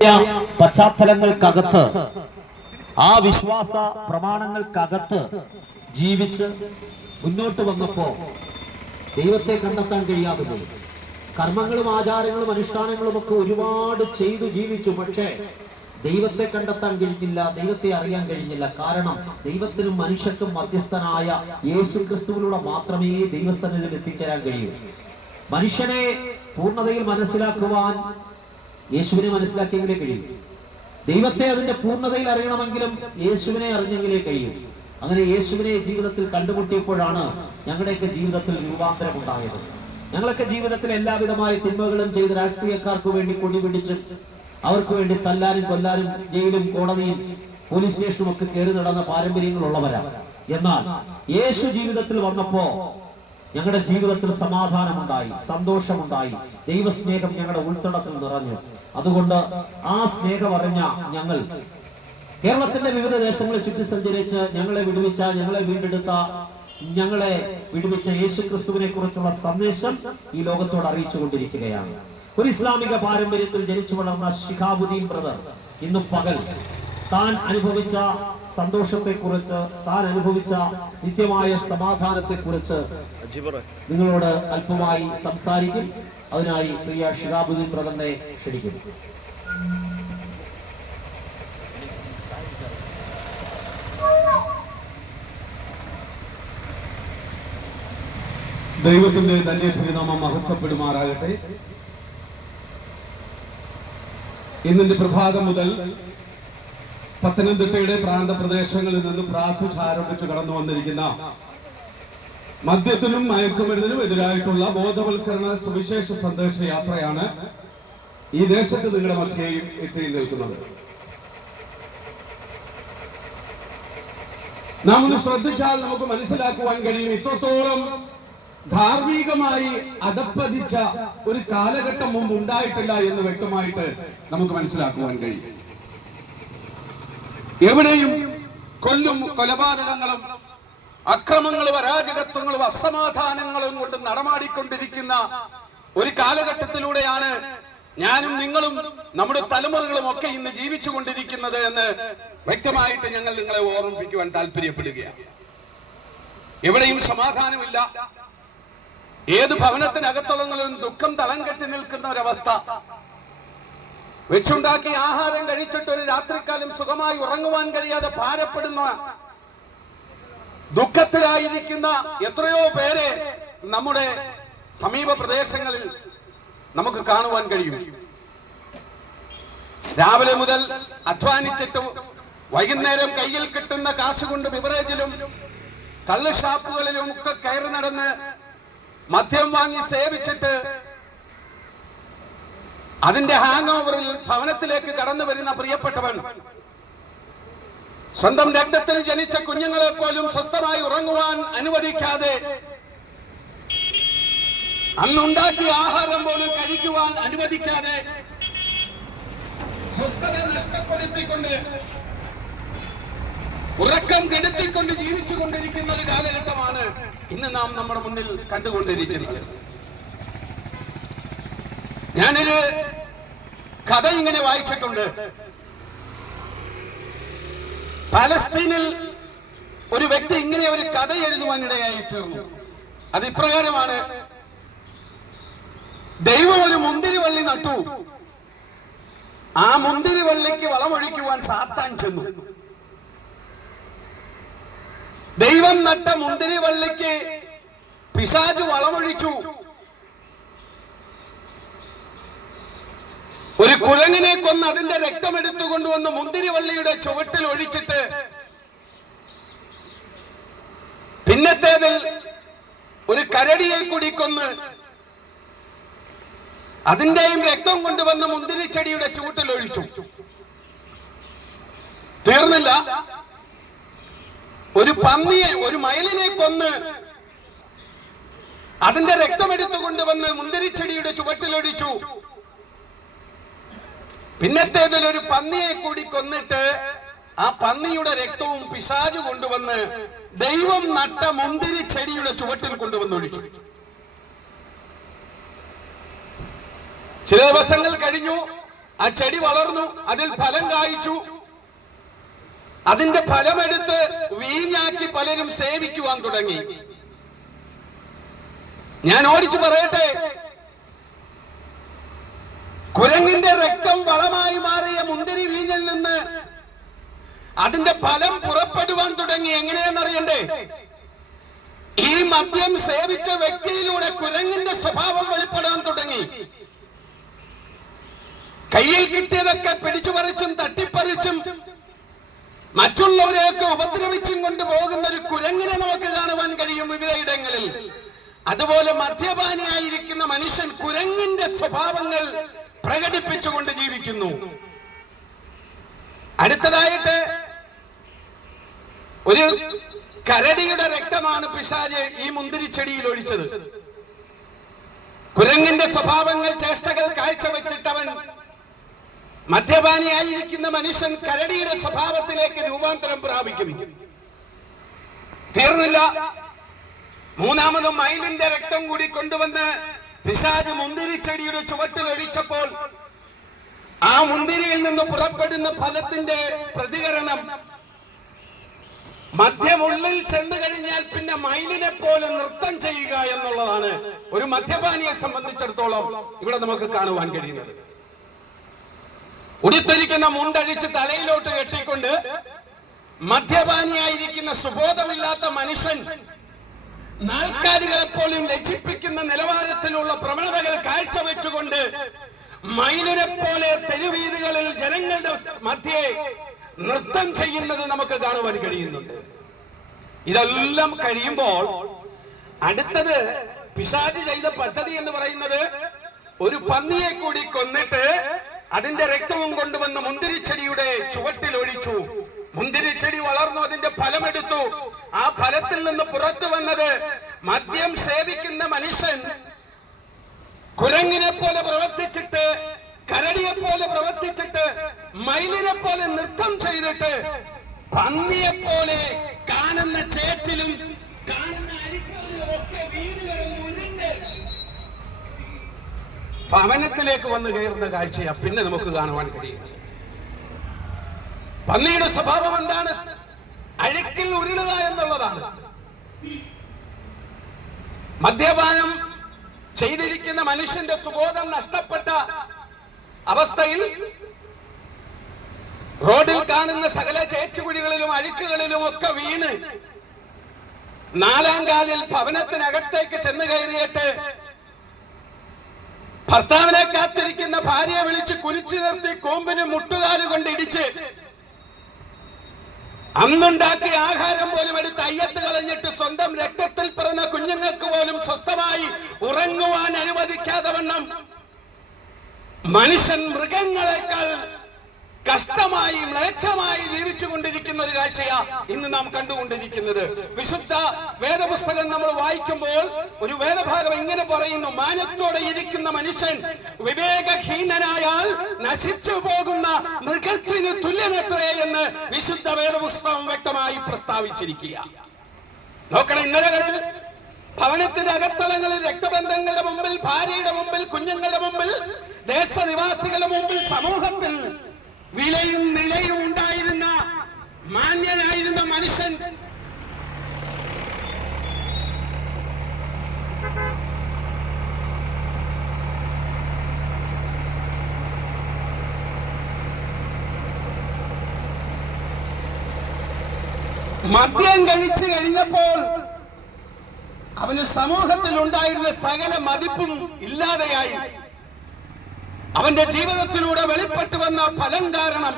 പശ്ചാത്തലങ്ങൾക്കകത്ത് ആ വിശ്വാസ പ്രമാണങ്ങൾക്കകത്ത് ജീവിച്ച് മുന്നോട്ട് വന്നപ്പോ ദൈവത്തെ കണ്ടെത്താൻ കഴിയാതെ പോയി. കർമ്മങ്ങളും ആചാരങ്ങളും അനുഷ്ഠാനങ്ങളും ഒക്കെ ഒരുപാട് ചെയ്തു ജീവിച്ചു. പക്ഷേ ദൈവത്തെ കണ്ടെത്താൻ കഴിഞ്ഞില്ല, ദൈവത്തെ അറിയാൻ കഴിഞ്ഞില്ല. കാരണം ദൈവത്തിനും മനുഷ്യർക്കും മധ്യസ്ഥനായ യേശു ക്രിസ്തുവിലൂടെ മാത്രമേ ദൈവസന്നിധിയിൽ എത്തിച്ചേരാൻ കഴിയൂ. മനുഷ്യനെ പൂർണ്ണതയിൽ മനസ്സിലാക്കുവാൻ യേശുവിനെ മനസ്സിലാക്കിയെങ്കിലേ കഴിയൂ. ദൈവത്തെ അതിന്റെ പൂർണ്ണതയിൽ അറിയണമെങ്കിലും യേശുവിനെ അറിഞ്ഞെങ്കിലേ കഴിയൂ. അങ്ങനെ യേശുവിനെ ജീവിതത്തിൽ കണ്ടുമുട്ടിയപ്പോഴാണ് ഞങ്ങളുടെയൊക്കെ ജീവിതത്തിൽ രൂപാന്തരം ഉണ്ടായത്. ഞങ്ങളൊക്കെ ജീവിതത്തിൽ എല്ലാവിധമായ തിന്മകളും ചെയ്ത് രാഷ്ട്രീയക്കാർക്ക് വേണ്ടി കൊടിപിടിച്ച് അവർക്ക് വേണ്ടി തല്ലാനും കൊല്ലാനും ജയിലും കോടതിയും പോലീസ് സ്റ്റേഷനും ഒക്കെ കയറി നടന്ന പാരമ്പര്യങ്ങളുള്ളവരാണ്. എന്നാൽ യേശു ജീവിതത്തിൽ വന്നപ്പോ ഞങ്ങളുടെ ജീവിതത്തിൽ സമാധാനമുണ്ടായി, സന്തോഷമുണ്ടായി, ദൈവസ്നേഹം ഞങ്ങളുടെ ഉൾത്തടത്തിൽ നിറഞ്ഞു. അതുകൊണ്ട് ആ സ്നേഹം അറിഞ്ഞ ഞങ്ങൾ കേരളത്തിന്റെ വിവിധ ദേശങ്ങളിൽ ചുറ്റി സഞ്ചരിച്ച് ഞങ്ങളെ വീണ്ടെടുത്ത ഞങ്ങളെ വിടുവിച്ച യേശു ക്രിസ്തുവിനെ കുറിച്ചുള്ള സന്ദേശം ഈ ലോകത്തോട് അറിയിച്ചുകൊണ്ടിരിക്കുകയാണ്. ഒരു ഇസ്ലാമിക പാരമ്പര്യത്തിൽ ജനിച്ചു വളർന്ന ശിഹാബുദ്ദീൻ ബ്രദർ ഇന്ന് പകൽ താൻ അനുഭവിച്ച സന്തോഷത്തെക്കുറിച്ച്, താൻ അനുഭവിച്ച നിത്യമായ സമാധാനത്തെക്കുറിച്ച് നിങ്ങളോട് അല്പമായി സംസാരിക്കും. അതിനായി പ്രിയ ശിഹാബുദ്ദീൻ ബ്രദറിനെ ക്ഷണിക്കുന്നു. ദൈവത്തിന്റെ ധന്യനാമം മഹത്വപ്പെടുമാറാകട്ടെ. ഇന്നിന്റെ പ്രഭാതം മുതൽ പത്തനംതിട്ടയുടെ പ്രാന്തപ്രദേശങ്ങളിൽ നിന്ന് പ്രാർത്ഥിച്ചാരംഭിച്ച് കടന്നു വന്നിരിക്കുന്ന മദ്യത്തിനും മയക്കുമരുന്നിനും എതിരായിട്ടുള്ള ബോധവൽക്കരണ സുവിശേഷ സന്ദേശ യാത്രയാണ് ഈ ദേശത്ത് നിങ്ങളുടെ മധ്യയും എത്തി നിൽക്കുന്നത്. നാം ഒന്ന് ശ്രദ്ധിച്ചാൽ നമുക്ക് മനസ്സിലാക്കുവാൻ കഴിയും, ഇത്രത്തോളം ധാർമ്മികമായി അധപ്പതിച്ച ഒരു കാലഘട്ടം മുമ്പ് ഉണ്ടായിട്ടില്ല എന്ന് വ്യക്തമായിട്ട് നമുക്ക് മനസ്സിലാക്കുവാൻ കഴിയും. എവിടെയും കൊലപാതകങ്ങളും അക്രമങ്ങളും അരാജകത്വങ്ങളും അസമാധാനങ്ങളും കൊണ്ട് നടമാടിക്കൊണ്ടിരിക്കുന്ന ഒരു കാലഘട്ടത്തിലൂടെയാണ് ഞാനും നിങ്ങളും നമ്മുടെ തലമുറകളും ഒക്കെ ഇന്ന് ജീവിച്ചു കൊണ്ടിരിക്കുന്നത് എന്ന് വ്യക്തമായിട്ട് ഞങ്ങൾ നിങ്ങളെ ഓർമ്മിപ്പിക്കുവാൻ താല്പര്യപ്പെടുകയാണ്. എവിടെയും സമാധാനമില്ല. ഏത് ഭവനത്തിനകത്തുള്ളങ്ങളും ദുഃഖം തളം കെട്ടി നിൽക്കുന്ന ഒരവസ്ഥ. വെച്ചുണ്ടാക്കി ആഹാരം കഴിച്ചിട്ട് ഒരു രാത്രിക്കാലം സുഖമായി ഉറങ്ങുവാൻ കഴിയാതെ ഭാരപ്പെടുന്ന, ദുഃഖത്തിലായിരിക്കുന്ന എത്രയോ പേരെ നമ്മുടെ സമീപ പ്രദേശങ്ങളിൽ നമുക്ക് കാണുവാൻ കഴിയും. രാവിലെ മുതൽ അധ്വാനിച്ചിട്ട് വൈകുന്നേരം കയ്യിൽ കിട്ടുന്ന കാശുകൊണ്ട് ബിവറേജിലും കള്ള് ഷാപ്പുകളിലും ഒക്കെ കയറി നടന്ന് മദ്യം വാങ്ങി സേവിച്ചിട്ട് അതിന്റെ ഹാങ് ഓവറിൽ ഭവനത്തിലേക്ക് കടന്നു വരുന്ന പ്രിയപ്പെട്ടവൻ സ്വന്തം രക്തത്തിൽ ജനിച്ച കുഞ്ഞുങ്ങളെ പോലും സ്വസ്ഥമായി ഉറങ്ങുവാൻ അനുവദിക്കാതെ, അന്നുണ്ടാക്കിയ ആഹാരം പോലും കഴിക്കുവാൻ അനുവദിക്കാതെ സ്വസ്ഥത നഷ്ടപ്പെടുത്തിക്കൊണ്ട്, ഉറക്കം കെടുത്തിക്കൊണ്ട് ജീവിച്ചു കൊണ്ടിരിക്കുന്ന ഒരു കാലഘട്ടമാണ് ഇന്ന് നാം നമ്മുടെ മുന്നിൽ കണ്ടുകൊണ്ടിരിക്കുന്നത്. ഞാനൊരു കഥ ഇങ്ങനെ വായിച്ചിട്ടുണ്ട്. പാലസ്തീനിൽ ഒരു വ്യക്തി ഇങ്ങനെ ഒരു കഥ എഴുതുവാനിടയായി തീർന്നു. അത് ഇപ്രകാരമാണ്: ദൈവം ഒരു മുന്തിരിവള്ളി നട്ടു. ആ മുന്തിരിവള്ളിക്ക് വളമൊഴിക്കുവാൻ സാത്താൻ ചെന്നു. ദൈവം നട്ട മുന്തിരിവള്ളിക്ക് പിശാച് വളമൊഴിച്ചു. ഒരു കുരങ്ങിനെ കൊന്ന് അതിന്റെ രക്തമെടുത്തു കൊണ്ടുവന്ന് മുന്തിരിവള്ളിയുടെ ചുവട്ടിൽ ഒഴിച്ചിട്ട് പിന്നത്തേതിൽ ഒരു കരടിയെ കൂടി കൊന്ന് അതിന്റെയും രക്തം കൊണ്ടുവന്ന് മുന്തിരിച്ചെടിയുടെ ചുവട്ടിൽ ഒഴിച്ചു. തീർന്നില്ല, ഒരു പന്നിയെ, ഒരു മയിലിനെ കൊന്ന് അതിന്റെ രക്തമെടുത്തു കൊണ്ടുവന്ന് മുന്തിരിച്ചെടിയുടെ ചുവട്ടിലൊഴിച്ചു. പിന്നത്തേതിൽ ഒരു പന്നിയെ കൂടി കൊന്നിട്ട് ആ പന്നിയുടെ രക്തവും പിശാച് കൊണ്ടുവന്ന് ദൈവം നട്ട മുന്തിരിച്ചെടിയുടെ ചുവട്ടിൽ കൊണ്ടുവന്നൊഴിച്ചു. ചില ദിവസങ്ങൾ കഴിഞ്ഞു. ആ ചെടി വളർന്നു, അതിൽ ഫലം കായ്ച്ചു. അതിന്റെ ഫലമെടുത്ത് വീഞ്ഞാക്കി പലരും സേവിക്കുവാൻ തുടങ്ങി. ഞാൻ ഓടിച്ചു പറയട്ടെ, കുരങ്ങിന്റെ രക്തം വളമായി മാറിയ മുന്തിരി വീഞ്ഞിൽ നിന്ന് അതിന്റെ ഫലം പുറപ്പെടുവാൻ തുടങ്ങി. എങ്ങനെയെന്നറിയണ്ടേ? ഈ മദ്യം സേവിച്ച വ്യക്തിയിലൂടെ കുരങ്ങിന്റെ സ്വഭാവം വെളിപ്പെടാൻ തുടങ്ങി. കയ്യിൽ കിട്ടിയതൊക്കെ പിടിച്ചു പറിച്ചും തട്ടിപ്പറിച്ചും മറ്റുള്ളവരെയൊക്കെ ഉപദ്രവിച്ചും കൊണ്ടുപോകുന്ന ഒരു കുരങ്ങിനെ നമുക്ക് കാണുവാൻ കഴിയും വിവിധ ഇടങ്ങളിൽ. അതുപോലെ മദ്യപാനിയായിരിക്കുന്ന മനുഷ്യൻ കുരങ്ങിന്റെ സ്വഭാവങ്ങൾ പ്രകടിപ്പിച്ചുകൊണ്ട് ജീവിക്കുന്നു. അടുത്തതായിട്ട് ഒരു കരടിയുടെ രക്തമാണ് പിശാച് ഈ മുന്തിരിച്ചെടിയിൽ ഒഴിച്ചത്. കുരങ്ങിന്റെ സ്വഭാവങ്ങൾ, ചേഷ്ടകൾ കാഴ്ചവെച്ചിട്ടവൻ മദ്യപാനിയായിരിക്കുന്ന മനുഷ്യൻ കരടിയുടെ സ്വഭാവത്തിലേക്ക് രൂപാന്തരം പ്രാപിക്കുന്നു. തീർന്നില്ല, മൂന്നാമതും മയിലിന്റെ രക്തം കൂടി കൊണ്ടുവന്ന് പിശാച് മുന്തിരിച്ചെടിയുടെ ചുവട്ടിൽ ഒഴിച്ചപ്പോൾ ആ മുന്തിരിയിൽ നിന്ന് പുറപ്പെടുന്ന ഫലത്തിന്റെ പ്രതികരണം മദ്യമുള്ളിൽ ചെന്ന് കഴിഞ്ഞാൽ പിന്നെ മയിലിനെ പോലെ നൃത്തം ചെയ്യുക എന്നുള്ളതാണ് ഒരു മദ്യപാനിയെ സംബന്ധിച്ചിടത്തോളം ഇവിടെ നമുക്ക് കാണുവാൻ കഴിയുന്നത്. ഉടുത്തിരിക്കുന്ന മുണ്ടഴിച്ച് തലയിലോട്ട് കെട്ടിക്കൊണ്ട് മദ്യപാനിയായിരിക്കുന്ന സുബോധമില്ലാത്ത മനുഷ്യൻ നാൽക്കാലികളെ പോലും ലജ്ജിപ്പിക്കുന്ന നിലവാരത്തിലുള്ള പ്രവണതകൾ കാഴ്ചവെച്ചുകൊണ്ട് മയിലിനെ പോലെ തെരുവീതികളിൽ ജനങ്ങളുടെ മധ്യേ നൃത്തം ചെയ്യുന്നത് നമുക്ക് കാണുവാൻ കഴിയുന്നുണ്ട്. ഇതെല്ലാം കഴിയുമ്പോൾ അടുത്തത് പിശാച് ചെയ്ത പദ്ധതി എന്ന് പറയുന്നത് ഒരു പന്നിയെ കൂടി കൊന്നിട്ട് അതിന്റെ രക്തവും കൊണ്ടുവന്ന് മുന്തിരിച്ചെടിയുടെ ചുവട്ടിൽ ഒഴിച്ചു. മുന്തിരിച്ചെടി വളർന്നു, അതിന്റെ ഫലമെടുത്തു. ആ ഫലത്തിൽ നിന്ന് പുറത്തു വന്നത് മദ്യം സേവിക്കുന്ന മനുഷ്യൻ കുരങ്ങിനെ പോലെ പ്രവർത്തിച്ചിട്ട്, കരടിയെ പോലെ പ്രവർത്തിച്ചിട്ട്, മയിലിനെ പോലെ നൃത്തം ചെയ്തിട്ട്, പന്നിയെ പോലെ കാണുന്ന ചേറ്റിലും കാണുന്ന അരിക്കലിലും ഒക്കെ വീടുകളിൽ ഉരുണ്ട് ഭവനത്തിലേക്ക് വന്ന് കയറുന്ന കാഴ്ചയാ പിന്നെ നമുക്ക് കാണുവാൻ കഴിയുന്നത്. പന്നിയുടെ സ്വഭാവം എന്താണ്? അഴുക്കിൽ ഉരുളുക എന്നുള്ളതാണ്. മദ്യപാനം ചെയ്തിരിക്കുന്ന മനുഷ്യന്റെ സുബോധം നഷ്ടപ്പെട്ട അവസ്ഥയിൽ റോഡിൽ കാണുന്ന സകല ചേറ്റുകുഴികളിലും അഴുക്കുകളിലും ഒക്കെ വീണ് നാലാം കാലിൽ ഭവനത്തിനകത്തേക്ക് ചെന്ന് കയറിയിട്ട് ഭർത്താവിനെ കാത്തിരിക്കുന്ന ഭാര്യയെ വിളിച്ച് കുനിച്ചു നിർത്തി കൂമ്പിന് മുട്ടുകാല് കൊണ്ട് ഇടിച്ച് അന്നുണ്ടാക്കിയ ആഹാരം പോലും എടുത്ത് അയ്യത്ത് കളഞ്ഞിട്ട് സ്വന്തം രക്തത്തിൽ പിറന്ന കുഞ്ഞുങ്ങൾക്ക് പോലും സ്വസ്ഥമായി ഉറങ്ങുവാൻ അനുവദിക്കാതെ വണ്ണം മനുഷ്യൻ മൃഗങ്ങളെക്കാൾ കഷ്ടമായി മ്ലേച്ഛമായി ജീവിച്ചു കൊണ്ടിരിക്കുന്ന ഒരു കാഴ്ചയാ ഇന്ന് നാം കണ്ടുകൊണ്ടിരിക്കുന്നത്. വിശുദ്ധ വേദപുസ്തകം നമ്മൾ വായിക്കുമ്പോൾ ഒരു വേദഭാഗം ഇങ്ങനെ പറയുന്നു: മാനത്തോടെ ഇരിക്കുന്ന മനുഷ്യൻ വിവേകഹീനനായാൽ നശിച്ചു പോകുന്ന മൃഗത്തിന് തുല്യനത്രേ എന്ന് വിശുദ്ധ വേദപുസ്തകം വ്യക്തമായി പ്രസ്താവിച്ചിരിക്കുക. നോക്കണം, ഇന്നലകളിൽ ഭവനത്തിന്റെ അകത്തളങ്ങളിൽ രക്തബന്ധങ്ങളുടെ മുമ്പിൽ, ഭാര്യയുടെ മുമ്പിൽ, കുഞ്ഞുങ്ങളുടെ മുമ്പിൽ, ദേശനിവാസികളുടെ മുമ്പിൽ, സമൂഹത്തിൽ വിലയും നിലയും ഉണ്ടായിരുന്ന മാന്യനായിരുന്ന മനുഷ്യൻ മദ്യം കഴിച്ചു കഴിഞ്ഞപ്പോൾ അവന് സമൂഹത്തിൽ ഉണ്ടായിരുന്ന സകല മതിപ്പും ഇല്ലാതെയായി. അവന്റെ ജീവിതത്തിലൂടെ വെളിപ്പെട്ടു വന്ന ഫലം കാരണം,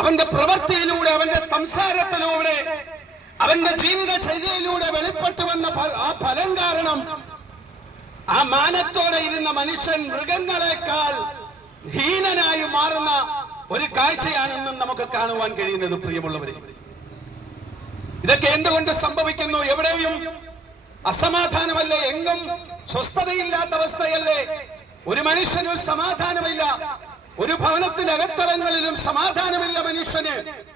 അവന്റെ പ്രവൃത്തിയിലൂടെ, അവന്റെ സംസാരത്തിലൂടെ, അവന്റെ ജീവിതചര്യയിലൂടെ വെളിപ്പെട്ടു വന്ന ആ ഫലം കാരണം ആ മാനത്തോടെ ഇരുന്ന മനുഷ്യൻ മൃഗങ്ങളെക്കാൾ ഹീനനായി മാറുന്ന ഒരു കാഴ്ചയാണെന്നും നമുക്ക് കാണുവാൻ കഴിയുന്നത്. പ്രിയമുള്ളവരെ, ഇതൊക്കെ എന്തുകൊണ്ട് സംഭവിക്കുന്നു? എവിടെയും അസമാധാനമല്ലേ? എങ്ങും സ്വസ്ഥതയില്ലാത്ത അവസ്ഥയല്ലേ? ഒരു മനുഷ്യനും സമാധാനമില്ല. ഒരു ഭവനത്തിന്റെ അകത്തളങ്ങളിലും സമാധാനമില്ല മനുഷ്യന്.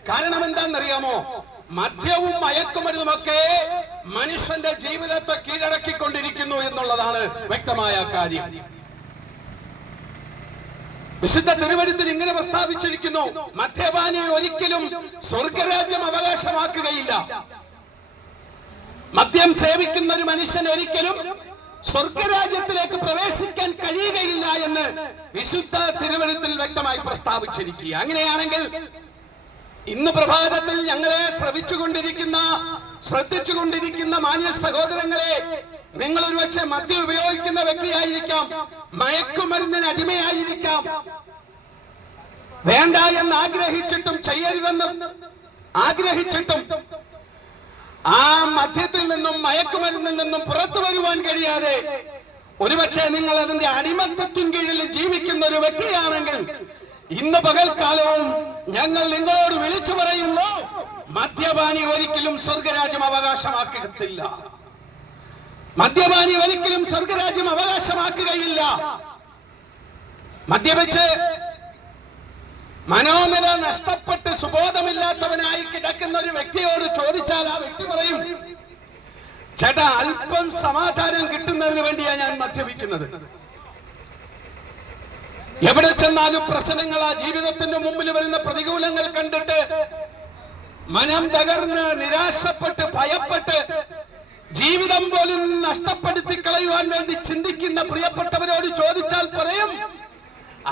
കാരണം എന്താണെന്നറിയാമോ? മദ്യവും മയക്കുമരുന്നുമൊക്കെ മനുഷ്യന്റെ ജീവിതത്തെ കീഴടക്കിക്കൊണ്ടിരിക്കുന്നു എന്നുള്ളതാണ് വ്യക്തമായ കാര്യം. വിശുദ്ധ തിരുവഴുത്തിൽ ഇങ്ങനെ പ്രസ്താവിച്ചിരിക്കുന്നു, മദ്യപാനി ഒരിക്കലും സ്വർഗരാജ്യം അവകാശമാക്കുകയില്ല. മദ്യം സേവിക്കുന്ന ഒരു മനുഷ്യൻ ഒരിക്കലും സ്വർഗരാജ്യത്തിലേക്ക് പ്രവേശിക്കാൻ കഴിയുകയില്ല എന്ന് വിശുദ്ധ തിരുവഴുത്തിൽ വ്യക്തമായി പ്രസ്താവിച്ചിരിക്കുക. അങ്ങനെയാണെങ്കിൽ ഇന്ന് പ്രഭാതത്തിൽ ഞങ്ങളെ ശ്രദ്ധിച്ചുകൊണ്ടിരിക്കുന്ന മാന്യ സഹോദരങ്ങളെ, നിങ്ങൾ ഒരുപക്ഷെ മദ്യം ഉപയോഗിക്കുന്ന വ്യക്തിയായിരിക്കാം, മയക്കുമരുന്നിന് അടിമയായിരിക്കാം, വേണ്ട എന്ന് ആഗ്രഹിച്ചിട്ടും ചെയ്യരുതെന്ന് ആഗ്രഹിച്ചിട്ടും ആ മദ്യത്തിൽ നിന്നും മയക്കുമരുന്നിൽ നിന്നും പുറത്തു വരുവാൻ കഴിയാതെ ഒരുപക്ഷെ നിങ്ങൾ അതിന്റെ അടിമത്തത്തിൻ കീഴിൽ ജീവിക്കുന്ന ഒരു വ്യക്തിയാണെങ്കിൽ ഇന്ന് പകൽക്കാലവും ഞങ്ങൾ നിങ്ങളോട് വിളിച്ചു പറയുന്നു, മദ്യപാനി ഒരിക്കലും സ്വർഗരാജ്യം അവകാശമാക്കത്തില്ല. മദ്യപാനി ഒരിക്കലും സ്വർഗരാജ്യം അവകാശമാക്കുകയില്ല. മദ്യപിച്ച് മനോനില നഷ്ടപ്പെട്ട് സുബോധമില്ലാത്തവനായി കിടക്കുന്ന ഒരു വ്യക്തിയോട് ചോദിച്ചാൽ ആ വ്യക്തി പറയും, ചേട്ടാ, അല്പം സമാധാനം കിട്ടുന്നതിന് വേണ്ടിയാണ് ഞാൻ മദ്യപിക്കുന്നത്. എവിടെ ചെന്നാലും പ്രശ്നങ്ങളാ, ജീവിതത്തിന്റെ മുമ്പിൽ വരുന്ന പ്രതികൂലങ്ങൾ കണ്ടിട്ട് മനം തകർന്ന് നിരാശപ്പെട്ട് ഭയപ്പെട്ട് ജീവിതം പോലും നഷ്ടപ്പെടുത്തി കളയുവാൻ വേണ്ടി ചിന്തിക്കുന്ന പ്രിയപ്പെട്ടവരോട് ചോദിച്ചാൽ പറയും,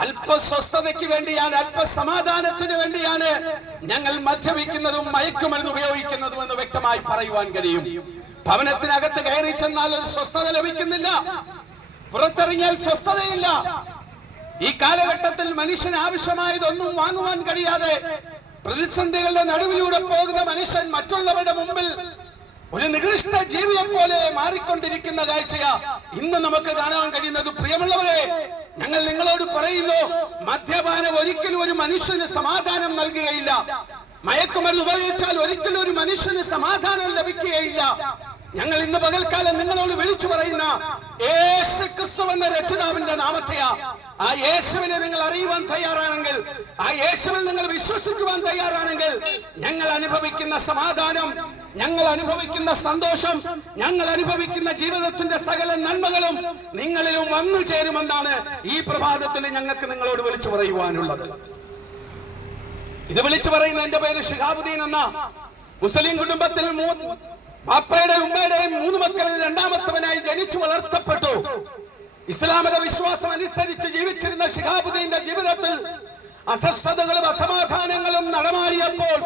അല്പ സ്വസ്ഥതയ്ക്ക് വേണ്ടിയാണ്, അല്പ സമാധാനത്തിന് വേണ്ടിയാണ് ഞങ്ങൾ മദ്യപിക്കുന്നതും മയക്കുമരുന്ന് ഉപയോഗിക്കുന്നതും എന്ന് വ്യക്തമായി പറയുവാൻ കഴിയും. ഭവനത്തിനകത്ത് കയറി ചെന്നാൽ ഒരു സ്വസ്ഥത ലഭിക്കുന്നില്ല, പുറത്തിറങ്ങിയാൽ സ്വസ്ഥതയില്ല. ഈ കാലഘട്ടത്തിൽ മനുഷ്യന് ആവശ്യമായതൊന്നും വാങ്ങുവാൻ കഴിയാതെ പ്രതിസന്ധികളുടെ നടുവിലൂടെ പോകുന്ന മനുഷ്യൻ മറ്റുള്ളവരുടെ മുമ്പിൽ ഒരു നികൃഷ്ട ജീവിയെ പോലെ മാറിക്കൊണ്ടിരിക്കുന്ന കാഴ്ചയാ ഇന്ന് നമുക്ക് കാണാൻ കഴിയുന്നത്. പ്രിയമുള്ളവരെ, ഞങ്ങൾ നിങ്ങളോട് പറയുന്നു, മദ്യപാനം ഒരിക്കലും ഒരു മനുഷ്യന് സമാധാനം നൽകുകയില്ല. മയക്കുമരുന്ന് ഉപയോഗിച്ചാൽ ഒരിക്കലും ഒരു മനുഷ്യന് സമാധാനം ലഭിക്കുകയില്ല. ഞങ്ങൾ ഇന്ന് പകൽക്കാലം നിങ്ങളോട് വിളിച്ചു പറയുന്ന യേശു ക്രിസ്തു എന്ന രക്ഷിതാവിന്റെ നാമത്തെയാ. ആ യേശുവിനെ നിങ്ങൾ അറിയുവാൻ തയ്യാറാണെങ്കിൽ, ആ യേശുവിൽ നിങ്ങൾ വിശ്വസിക്കുവാൻ തയ്യാറാണെങ്കിൽ, ഞങ്ങൾ അനുഭവിക്കുന്ന സമാധാനം, ഞങ്ങൾ അനുഭവിക്കുന്ന സന്തോഷം, ഞങ്ങൾ അനുഭവിക്കുന്ന ജീവിതത്തിന്റെ സകല നന്മകളും നിങ്ങളിലും വന്നു ചേരുമെന്നാണ് ഈ പ്രഭാതത്തിൽ ഞങ്ങൾക്ക് നിങ്ങളോട് വിളിച്ചു പറയുവാനുള്ളത്. ഇത് വിളിച്ചു പറയുന്ന എന്റെ പേര് ഷിഹാബുദ്ദീൻ എന്ന മുസ്ലിം കുടുംബത്തിൽ ബാപ്പയുടെയും ഉമ്മയുടെയും 3 മക്കളിൽ രണ്ടാമത്തവനായി ജനിച്ചു വളർത്തപ്പെട്ടു. ഇസ്ലാമത വിശ്വാസം അനുസരിച്ച് ജീവിച്ചിരുന്ന ഷിഹാബുദ്ദീന്റെ ജീവിതത്തിൽ അസ്വസ്ഥതകളും അസമാധാനങ്ങളും നടമാടിയപ്പോൾ,